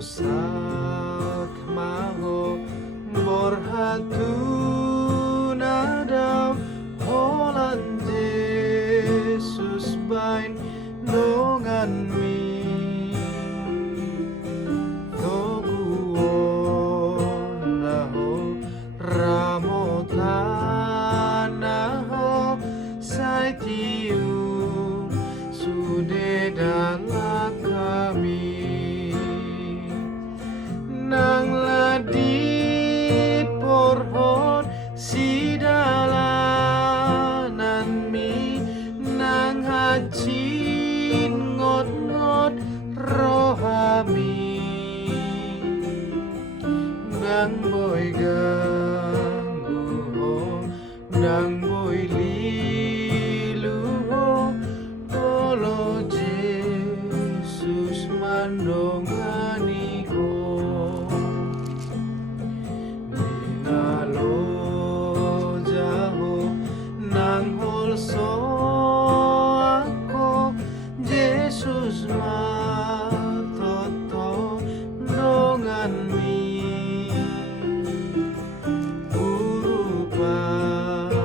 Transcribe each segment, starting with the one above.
sak maho borhatu nadam holan Jesus bain dongan mi toguon naho ramotan naho sai tiu sude dala kami nang ladit porhon si dalanan mi nang hacin ngot-ngot rohami nang boy ganggu ho nang boy lilu ho olo Jesus mandongani ko ninalo jaho nang holso ako Jesus matoto dongan mi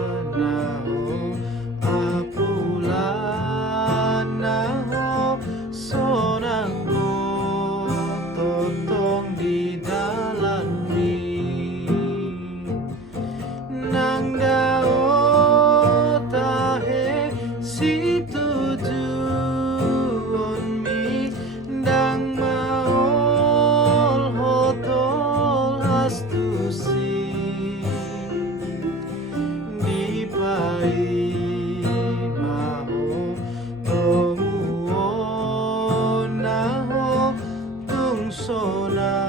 urupanaho apulanaho sonanggo totong di dalam mi nang dao tahe si tujuan mi dang maol hotol astusi di pai maho tomuon naho tung sona